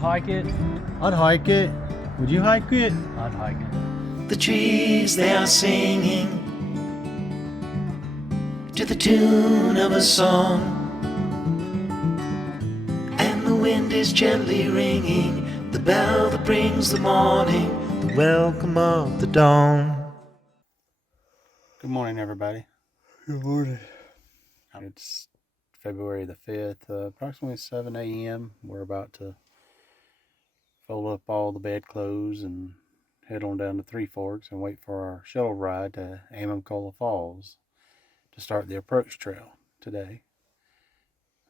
hike it? I'd hike it. Would you hike it? I'd hike it. The trees, they are singing to the tune of a song, and the wind is gently ringing the bell that brings the morning, the welcome of the dawn. Good morning, everybody. Good morning. It's February the 5th, approximately 7 a.m. We're about to fold up all the bedclothes and head on down to Three Forks and wait for our shuttle ride to Amicalola Falls to start the approach trail today.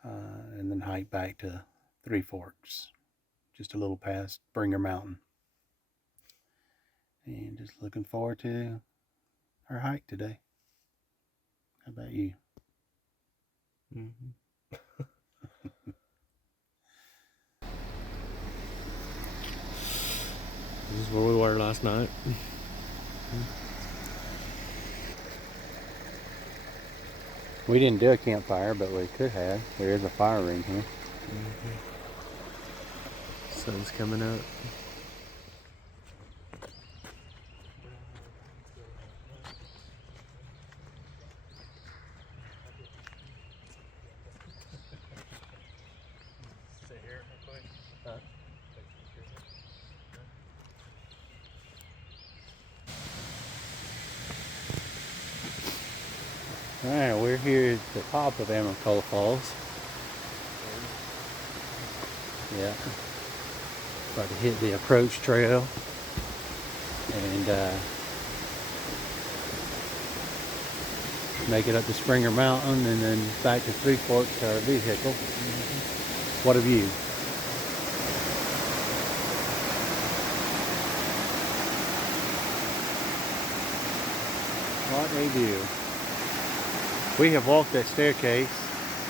And then hike back to Three Forks, just a little past Bringer Mountain. And just looking forward to our hike today. How about you? This is where we were last night. We didn't do a campfire, but we could have. There is a fire ring here. Sun's coming up. Alright, we're here at the top of Amicalola Falls. Yeah. About to hit the approach trail. And make it up to Springer Mountain and then back to Three Forks to our vehicle. What a view. What a view. We have walked that staircase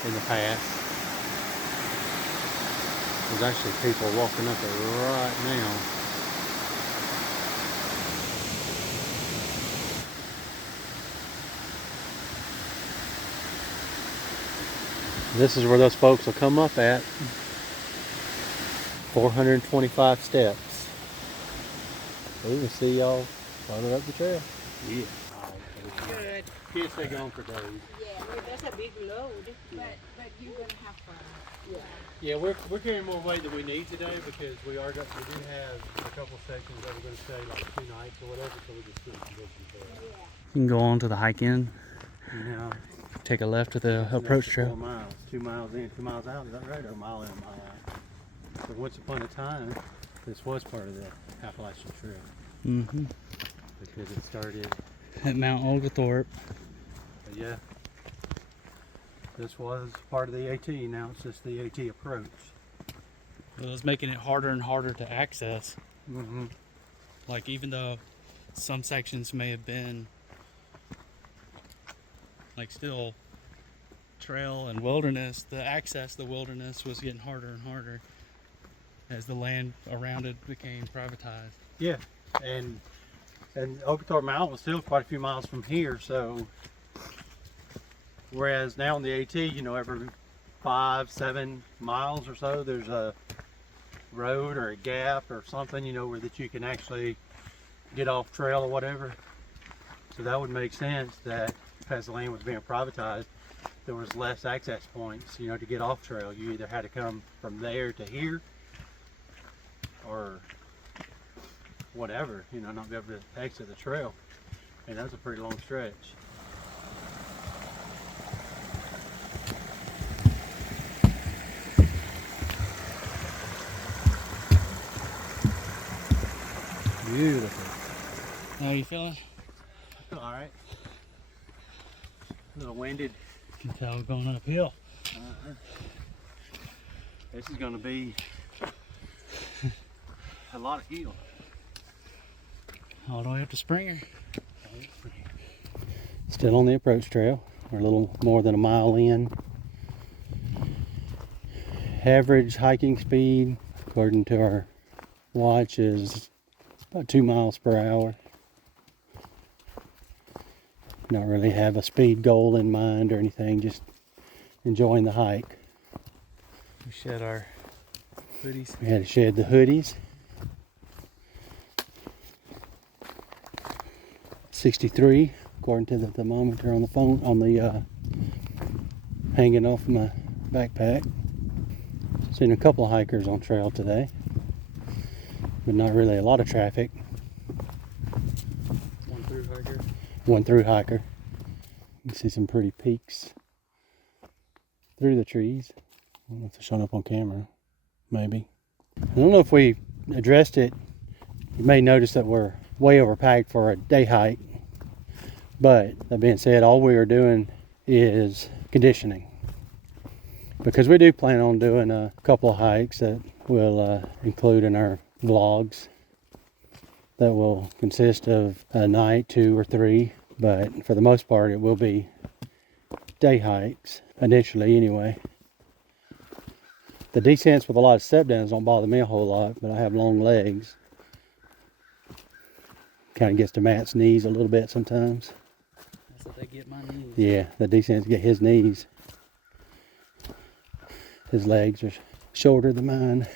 in the past. There's actually people walking up it right now. This is where those folks will come up at. 425 steps. We can see y'all farther up the trail. Yeah. Good. Kids stay gone for days. Yeah, well, that's a big load, but you're gonna have fun. Yeah, we're carrying more weight than we need today because we do have a couple sections that we're going to stay like 2 nights or whatever, so we're just doing conditions there. You can go on to the hike in, Now, take a left at the approach trail. 4 miles, 2 miles in, 2 miles out. Is that right? Or a mile in, a mile out? But once upon a time, this was part of the Appalachian Trail because it started. At Mount Oglethorpe. But yeah, this was part of the AT. Now it's just the AT approach. It was making it harder and harder to access. Mm-hmm. Like, even though some sections may have been like still trail and wilderness, the access to the wilderness was getting harder and harder as the land around it became privatized. Yeah, and Oglethorpe Mountain was still quite a few miles from here, so whereas now on the AT, you know, every 5-7 miles or so there's a road or a gap or something, you know, where that you can actually get off trail or whatever. So that would make sense that as the land was being privatized, there was less access points, you know, to get off trail. You either had to come from there to here or whatever, you know, not be able to exit the trail. And that's a pretty long stretch. Beautiful. How you feeling? All right. A little winded. You can tell we're going uphill. This is going to be a lot of hill. All the way up to Springer. Still on the approach trail. We're a little more than a mile in. Average hiking speed, according to our watch, is about 2 miles per hour. Don't really have a speed goal in mind or anything, just enjoying the hike. We shed our Hoodies. We had to shed the hoodies. 63, according to the thermometer on the phone, on the hanging off my backpack. Seen a couple of hikers on trail today, but not really a lot of traffic. One through hiker. One through hiker. You can see some pretty peaks through the trees. I don't know if it's showing up on camera. Maybe. I don't know if we addressed it. You may notice that we're way overpacked for a day hike. But that being said, all we are doing is conditioning. Because we do plan on doing a couple of hikes that we'll include in our vlogs. That will consist of a night, 2 or 3. But for the most part, it will be day hikes, initially anyway. The descents with a lot of step downs don't bother me a whole lot, but I have long legs. Kind of gets to Matt's knees a little bit sometimes. That's what they get my knees. Yeah, the descents get his knees. His legs are shorter than mine.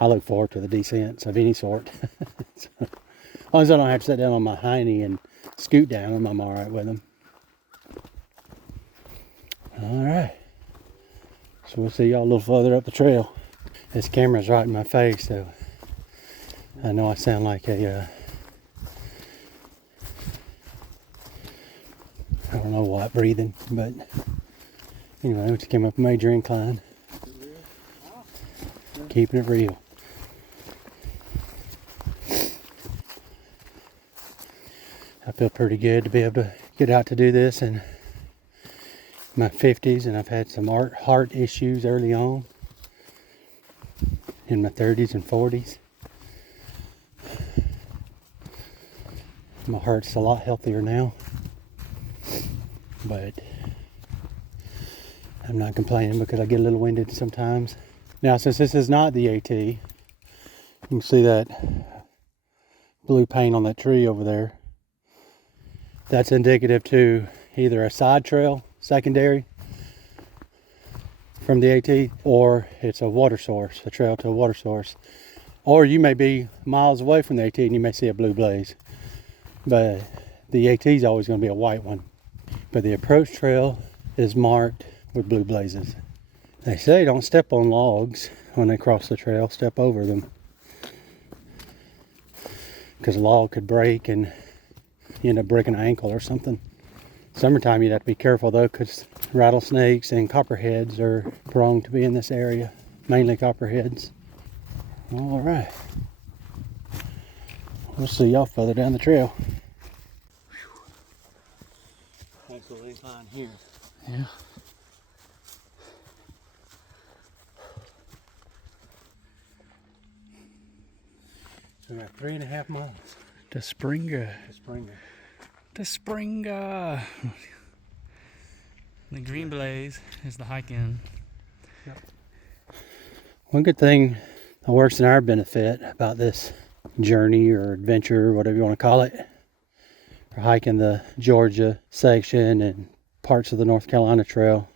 I look forward to the descents of any sort. So, as long as I don't have to sit down on my hiney and scoot down them, I'm alright with them. Alright. So we'll see y'all a little further up the trail. This camera's right in my face, so I know I sound like a I don't know what breathing, but anyway, we just came up a major incline. Keeping it real. I feel pretty good to be able to get out to do this in my 50s, and I've had some heart issues early on in my 30s and 40s. My heart's a lot healthier now, but I'm not complaining because I get a little winded sometimes. Now, since this is not the AT, you can see that blue paint on that tree over there. That's indicative to either a side trail, secondary, from the AT, or it's a water source, a trail to a water source. Or you may be miles away from the AT and you may see a blue blaze. But the AT is always going to be a white one. But the approach trail is marked with blue blazes. They say don't step on logs when they cross the trail, step over them. Because a log could break and you end up breaking an ankle or something. Summertime you'd have to be careful though, because rattlesnakes and copperheads are prone to be in this area. Mainly copperheads. Alright. We'll see y'all further down the trail. Nice little incline here. Yeah. So we got 3.5 miles To Springa. to Springer. To Springa. The green blaze is the hike in. One good thing that works in our benefit about this journey or adventure, whatever you want to call it, for hiking the Georgia section and parts of the North Carolina Trail,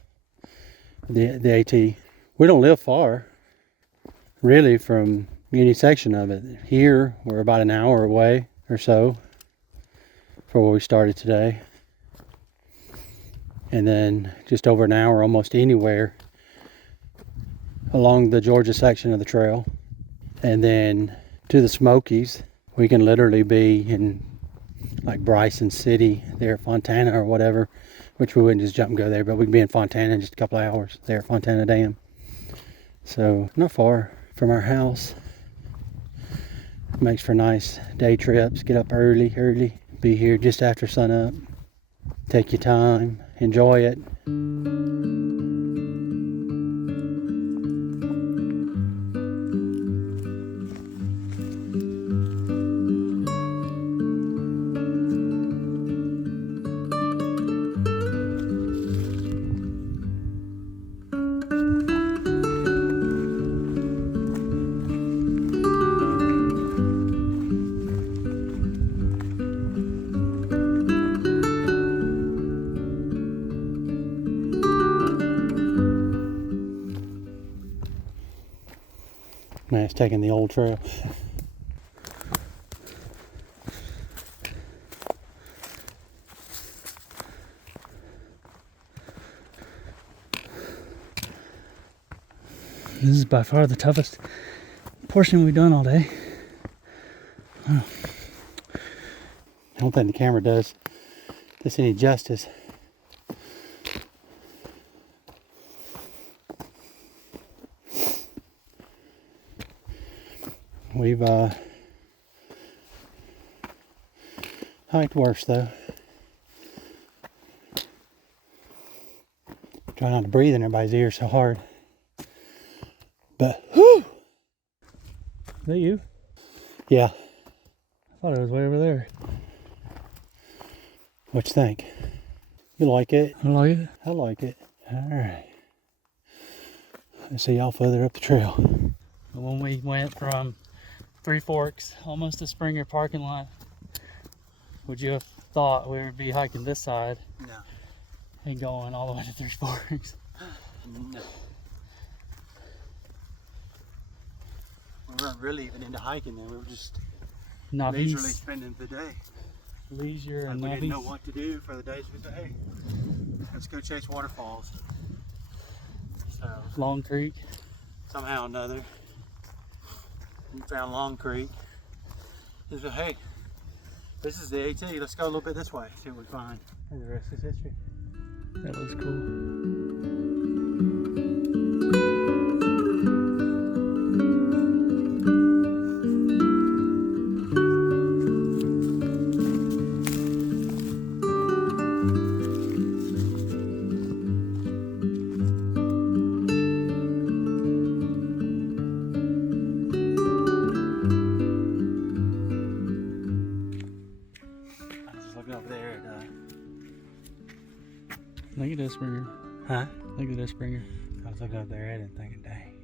the AT. We don't live far, really, from any section of it. Here, we're about an hour away or so for where we started today. And then just over an hour almost anywhere along the Georgia section of the trail. And then to the Smokies, we can literally be in like Bryson City there, Fontana or whatever, which we wouldn't just jump and go there, but we can be in Fontana in just a couple of hours there at Fontana Dam. So not far from our house. Makes for nice day trips. Get up early, be here just after sunup. Take your time, enjoy it. Man, it's taking the old trail. This is by far the toughest portion we've done all day. I don't think the camera does this any justice. We've hiked worse though. Try not to breathe in everybody's ear so hard. But whew! Is that you? Yeah, I thought it was way over there. what you think? You like it? I like it. I like it. Alright. Let's see y'all further up the trail. When we went from Three Forks almost to Springer parking lot, would you have thought we would be hiking this side No. and going all the way to Three Forks? No. We weren't really even into hiking then. We were just leisurely Nobbies, spending the day. leisure, Like and we didn't know nobbies. what to do for the days. We said, hey, let's go chase waterfalls. So Long Creek. somehow or another, we found Long Creek. We said, hey, this is the AT. Let's go a little bit this way. See what we find. And the rest is history. That looks cool. I was just looking over there at, Look at this Springer. huh? Look at this Springer. I was looking up there at it and thinking, dang.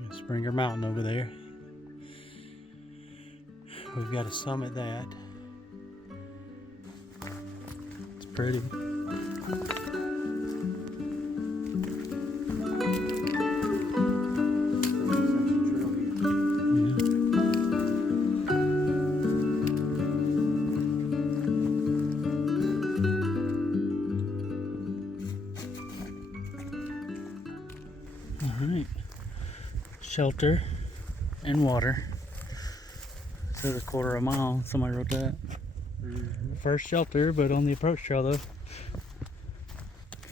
There's Springer Mountain over there. We've got to summit that. It's pretty. Yeah. Alright. Shelter and water. It says a quarter of a mile. Somebody wrote that. First shelter, but on the approach trail though.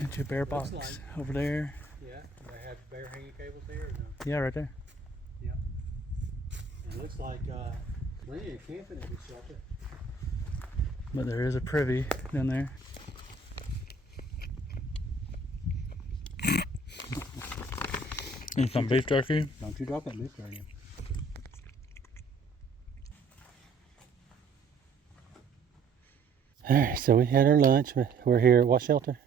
Into a bear box like- over there. Yeah, they have bear hanging cables here. Or no? Yeah, right there. It looks like plenty of camping at this shelter. But there is a privy down there. And some beef jerky. Don't you drop that beef jerky. Alright, so we had our lunch. We're here at what shelter?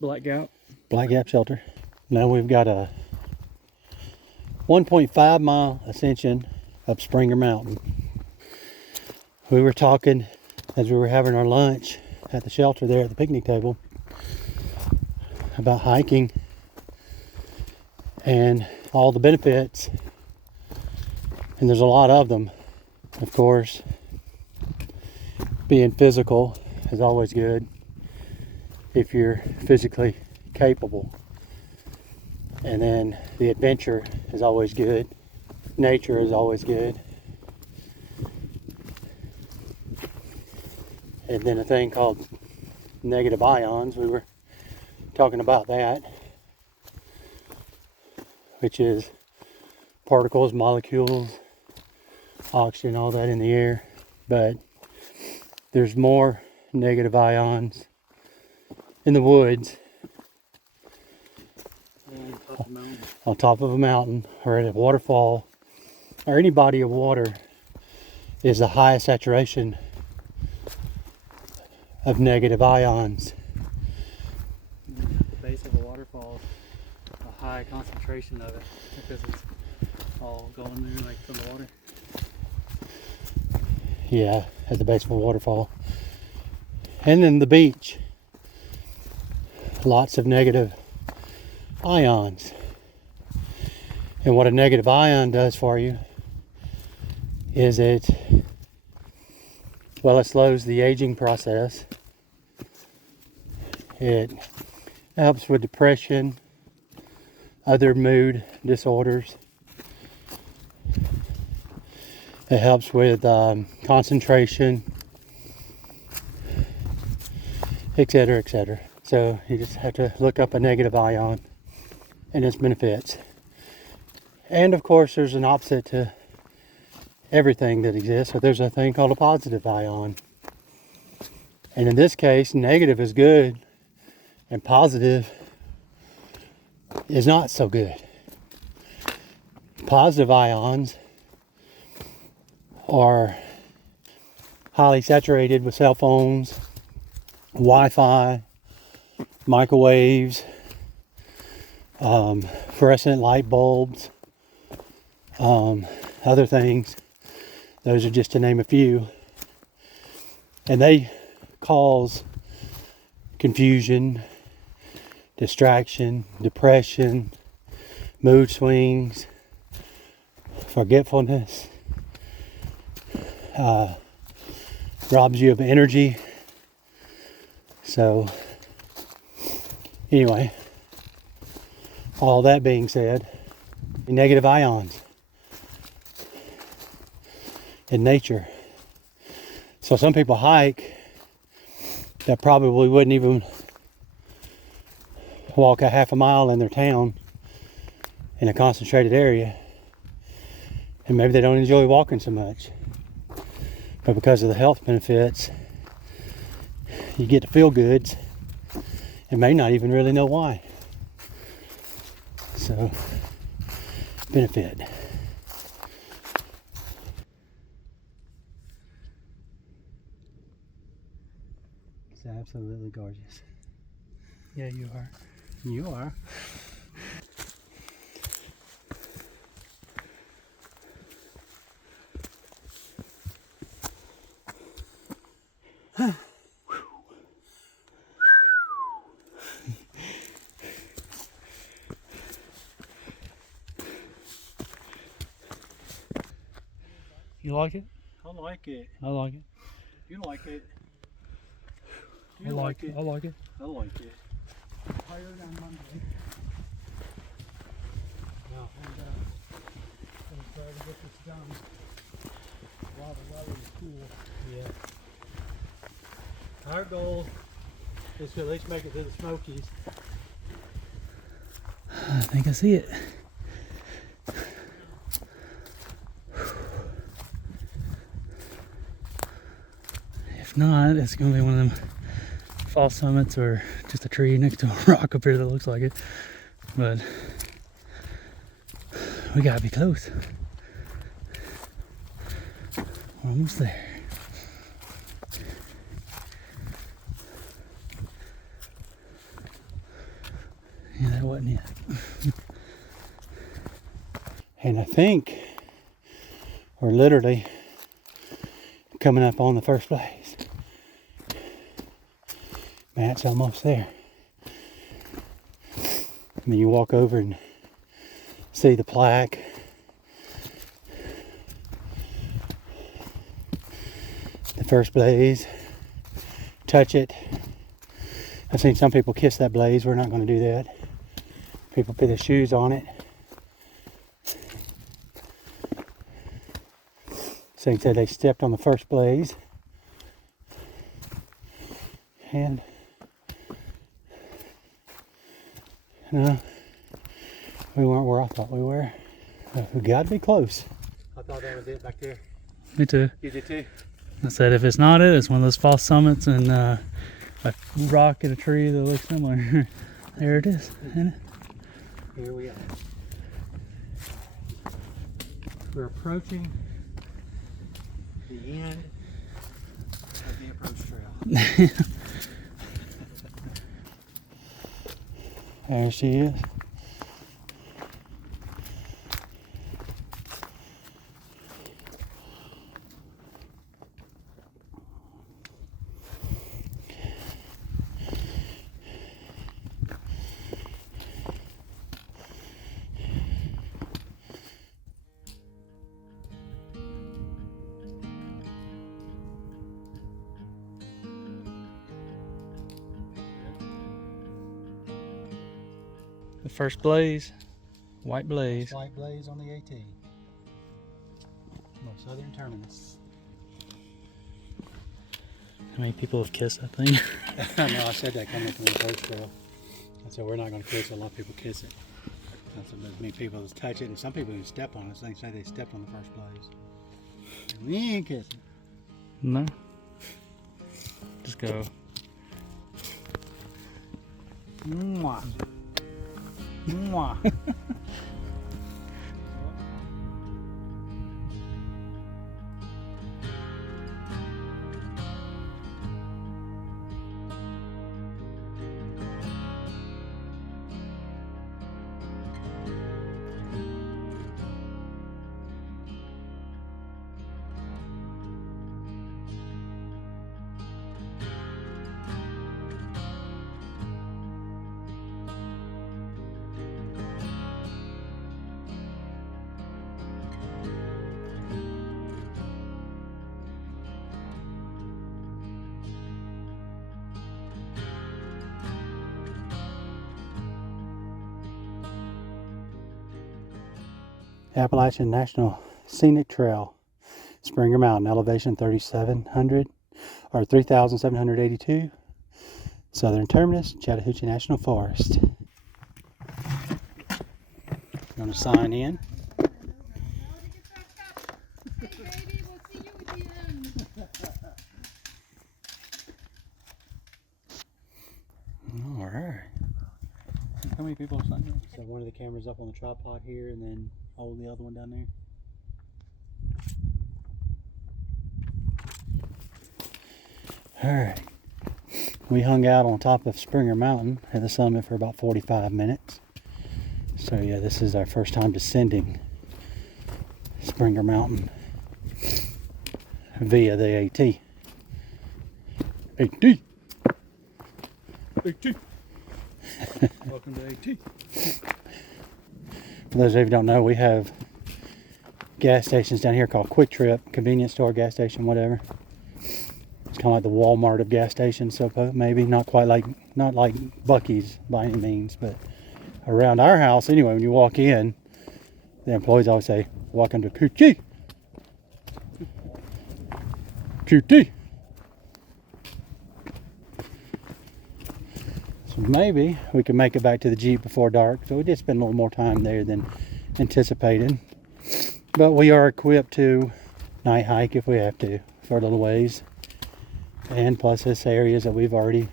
Black Gap. Black Gap Shelter. Now we've got a 1.5 mile ascension up Springer Mountain. We were talking as we were having our lunch at the shelter there at the picnic table about hiking and all the benefits, and there's a lot of them. Of course, being physical is always good if you're physically capable, and then the adventure is always good, nature is always good, and then a thing called negative ions. We were talking about that, which is particles, molecules, oxygen, all that in the air. But there's more negative ions in the woods, on top of a mountain, or at a waterfall, or any body of water, is the highest saturation of negative ions. At the base of a waterfall, a high concentration of it because it's all going there like from the water. Yeah, at the base of a waterfall. And then the beach. Lots of negative ions. And what a negative ion does for you is it slows the aging process. It helps with depression, other mood disorders. It helps with concentration, etc., etc. So you just have to look up a negative ion and its benefits. And of course, there's an opposite to everything that exists. So there's a thing called a positive ion. And in this case, negative is good and positive is not so good. Positive ions are highly saturated with cell phones, Wi-Fi, microwaves, fluorescent light bulbs, other things. Those are just to name a few. And they cause confusion, distraction, depression, mood swings, forgetfulness, robs you of energy. So anyway, all that being said, negative ions in nature. So some people hike that probably wouldn't even walk a half a mile in their town in a concentrated area, and maybe they don't enjoy walking so much, but because of the health benefits, you get to feel goods and may not even really know why. So benefit. It's absolutely gorgeous. Yeah, you are. You are. You like it? I like it. I like it. You like it. I like it. I like it. I like it. Higher than Monday. Now, I'm gonna try to get this done while the weather is cool. Yeah. Our goal is to at least make it to the Smokies. I think I see it. If not, it's going to be one of them false summits or just a tree next to a rock up here that looks like it. But we got to be close. We're almost there. Yeah, that wasn't it. And I think we're literally coming up on the first blaze. Matt's almost there. I mean, you walk over and see the plaque. The first blaze. Touch it. I've seen some people kiss that blaze. We're not going to do that. People put their shoes on it. So said they stepped on the first blaze. And no, we weren't where I thought we were. We got to be close. I thought that was it back there. Me too. You did too? I said if it's not it, it's one of those false summits and a rock and a tree that looks similar. There it is. Isn't it? Here we are. We're approaching the end of the approach trail. There she is. first blaze, white blaze. White blaze on the AT. Most southern terminus. How many people have kissed that thing? No, I said that coming from the approach trail. I said we're not going to kiss it. A lot of people kiss it. That's what many people just touch it, and some people even step on it. So they say they stepped on the first blaze. We ain't kissing. No. Just go. Mwah. Mwah. Appalachian National Scenic Trail, Springer Mountain, elevation 3,700 or 3,782, southern terminus, Chattahoochee National Forest. Going to sign in. All right. How many people are signing? So one of the cameras up on the tripod here, and then hold the other one down there. Alright. We hung out on top of Springer Mountain at the summit for about 45 minutes. So yeah, this is our first time descending Springer Mountain via the AT. AT! AT! Welcome to AT. For those of you who don't know, we have gas stations down here called Quick Trip, convenience store, gas station, whatever. It's kind of like the Walmart of gas stations, so maybe not like Buc-ee's by any means, but around our house anyway, when you walk in, the employees always say, "Welcome to QT." QT. So maybe we can make it back to the Jeep before dark. So we did spend a little more time there than anticipated. But we are equipped to night hike if we have to for a little ways. And plus this areas that we've already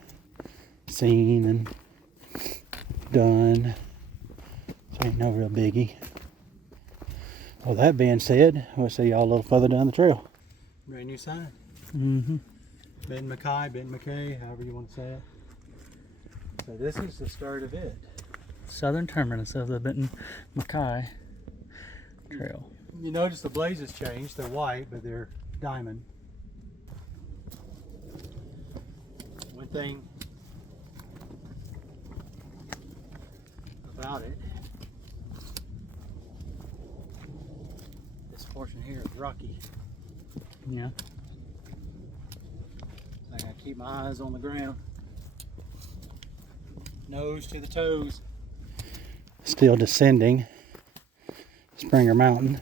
seen and done. So ain't no real biggie. Well, that being said, we'll see y'all a little further down the trail. Brand new sign. Mm-hmm. Ben McKay, however you want to say it. So this is the start of it. Southern terminus of the Benton Mackay Trail. You notice the blazes changed. They're white, but they're diamond. One thing about it, this portion here is rocky. Yeah. I gotta keep my eyes on the ground. Nose to the toes. Still descending Springer Mountain.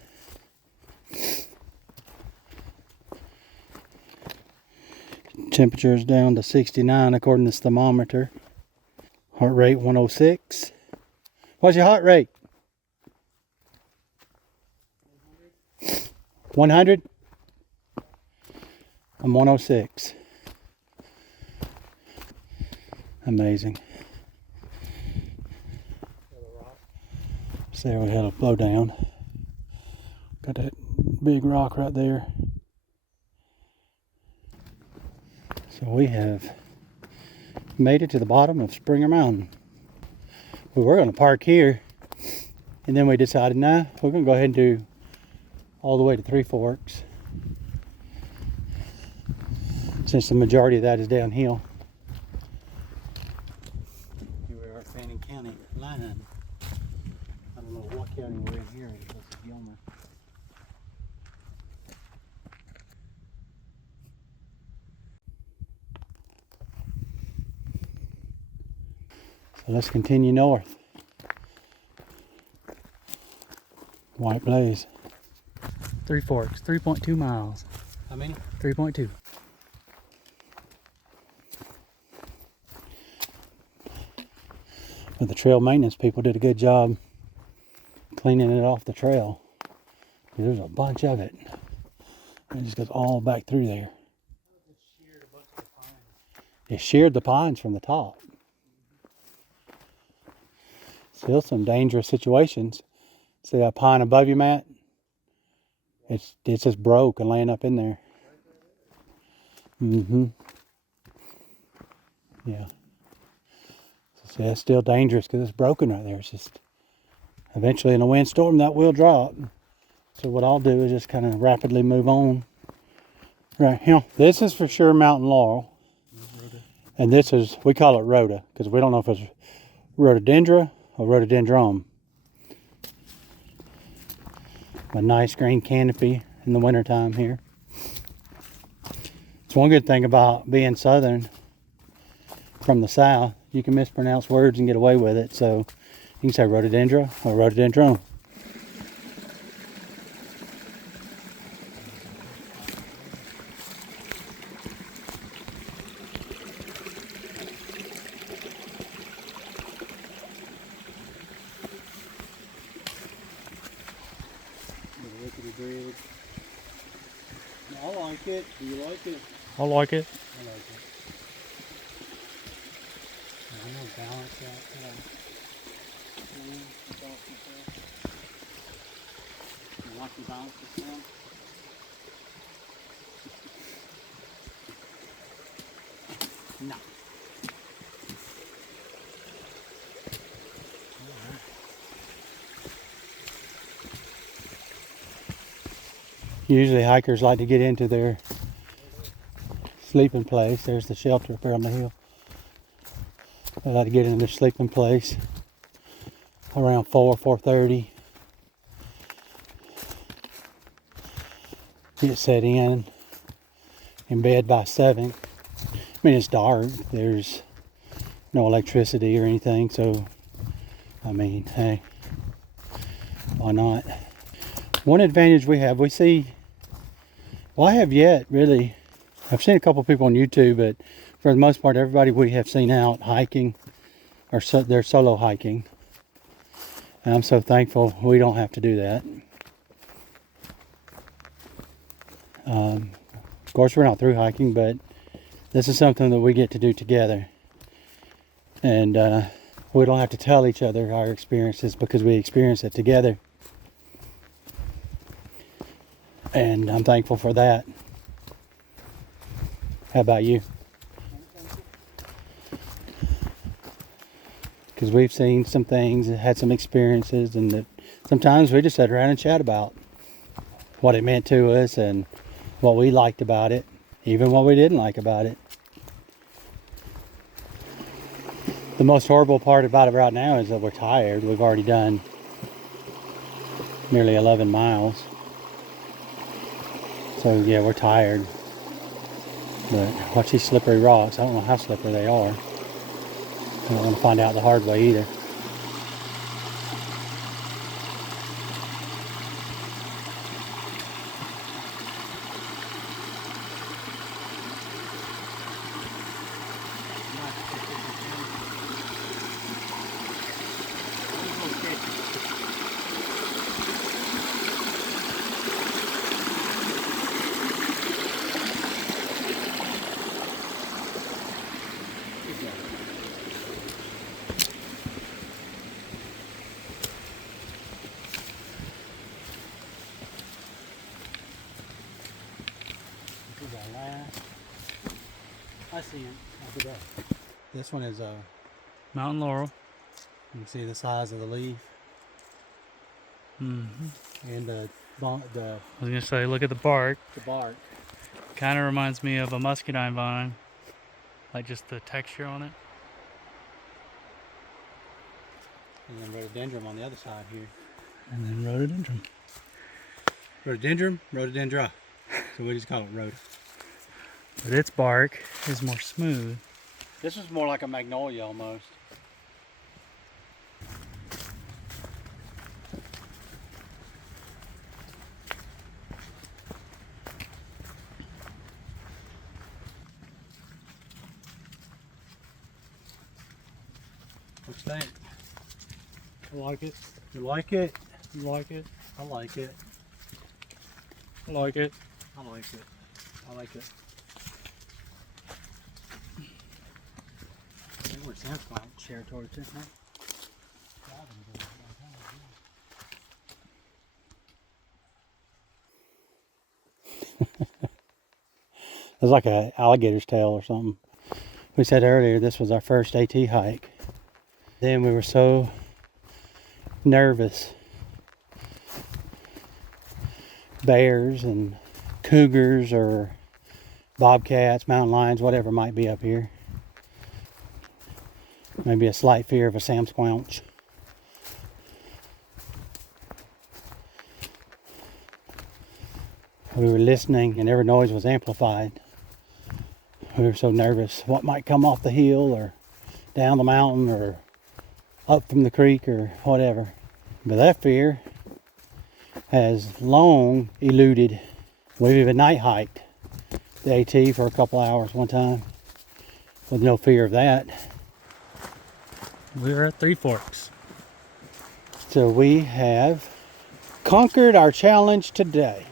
Temperature is down to 69 according to the thermometer. Heart rate 106. What's your heart rate? 100? I'm 106. Amazing. So we had a blow down. Got that big rock right there. So we have made it to the bottom of Springer Mountain. We were going to park here, and then we decided, nah, we're going to go ahead and do all the way to Three Forks, since the majority of that is downhill. Here we are, Fannin County line. I don't know what county we're in here. This is Gilmer. So let's continue north. White Blaze. Three Forks, 3.2 miles. How many? 3.2. But the trail maintenance people did a good job cleaning it off the trail. There's a bunch of it. It just goes all back through there. It sheared the pines from the top. Still some dangerous situations. See that pine above you, Matt? It's just broke and laying up in there. Mm-hmm. Yeah. So it's still dangerous because it's broken right there. It's just eventually in a windstorm that will drop. So what I'll do is just kind of rapidly move on. Right here. This is for sure mountain laurel. And this is, we call it rhoda because we don't know if it's rhododendra or rhododendron. A nice green canopy in the wintertime here. It's one good thing about being southern from the south. You can mispronounce words and get away with it. So you can say rhododendra or rhododendron. I like it. Do you like it? I like it. I like it. I'm gonna balance that. You want to balance this one? No. Usually hikers like to get into their sleeping place. There's the shelter up there on the hill. They like to get into their sleeping place around 4:30. Get set in bed by 7. I mean, it's dark. There's no electricity or anything. So, I mean, hey, why not? One advantage we have, we see, well, I have yet really, I've seen a couple people on YouTube, but for the most part, everybody we have seen out hiking, or they're solo hiking. And I'm so thankful we don't have to do that. Of course, we're not through hiking, but this is something that we get to do together. And we don't have to tell each other our experiences because we experience it together. And I'm thankful for that. How about you? Because we've seen some things, had some experiences, and that sometimes we just sit around and chat about what it meant to us and what we liked about it, even what we didn't like about it. The most horrible part about it right now is that we're tired. We've already done nearly 11 miles. So yeah, we're tired. But watch these slippery rocks. I don't know how slippery they are. I don't want to find out the hard way either. I see him. This one is Mountain laurel. you can see the size of the leaf Mm-hmm. and the I was gonna say, look at the bark. bark. Kind of reminds me of a muscadine vine, like just the texture on it. And then rhododendron on the other side here. And then rhododendron. Rhododendron, rhododendra. So we just call it rhoda. But its bark is more smooth. This is more like a magnolia almost. What you think? I like it. You like it? You like it? I like it. I like it. I like it. I like it. They were South Mountain territory too, huh? It was like a alligator's tail or something. We said earlier this was our first AT hike. Then we were so nervous. Bears and cougars or bobcats, mountain lions, whatever might be up here. Maybe a slight fear of a Sam Squelch. We were listening and every noise was amplified. We were so nervous what might come off the hill or down the mountain or up from the creek or whatever. But that fear has long eluded. We've even night hiked the AT for a couple hours one time with no fear of that. We're at Three Forks. So we have conquered our challenge today.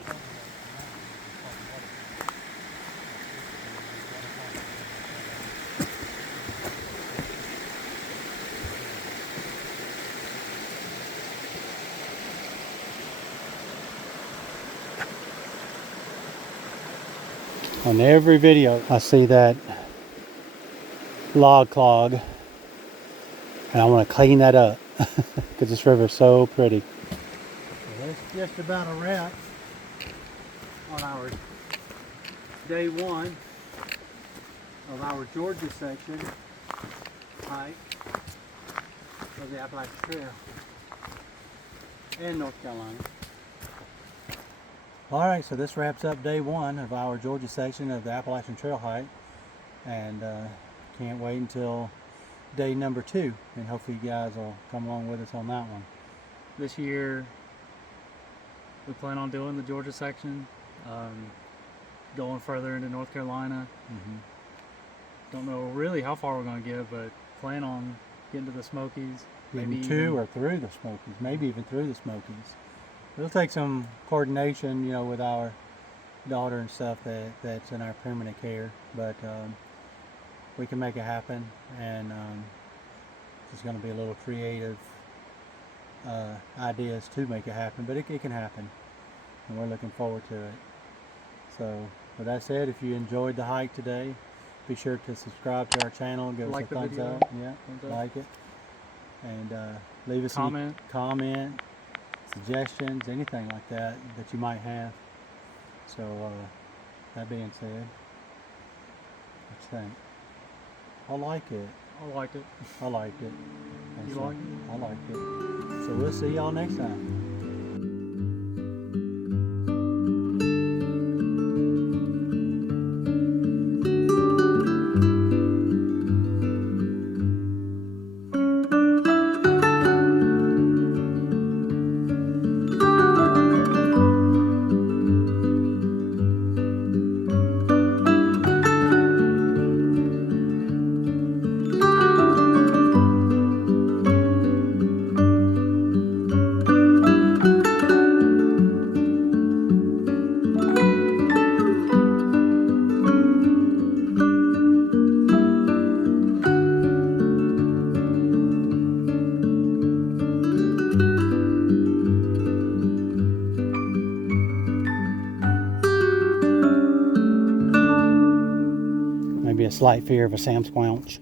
On every video I see that log clog and I want to clean that up because this river is so pretty. So that's just about a wrap on our day one of our Georgia section hike of the Appalachian Trail and North Carolina. Alright, so this wraps up day one of our Georgia section of the Appalachian Trail hike, and can't wait until day number 2, and hopefully you guys will come along with us on that one. This year, we plan on doing the Georgia section, going further into North Carolina. Don't know really how far we're going to get, but plan on getting to the Smokies. Maybe to or through the Smokies, maybe even through the Smokies. It'll take some coordination, you know, with our daughter and stuff that's in our permanent care, but we can make it happen, and it's going to be a little creative ideas to make it happen, but it can happen, and we're looking forward to it. So with that said, if you enjoyed the hike today, be sure to subscribe to our channel, give us a thumbs up, like it, and leave us a comment, suggestions, anything like that you might have. So that being said, what you think? I like it. I like it. I like it. And You so, like it? I like it. So we'll see y'all next time. Maybe a slight fear of a Sam Squelch.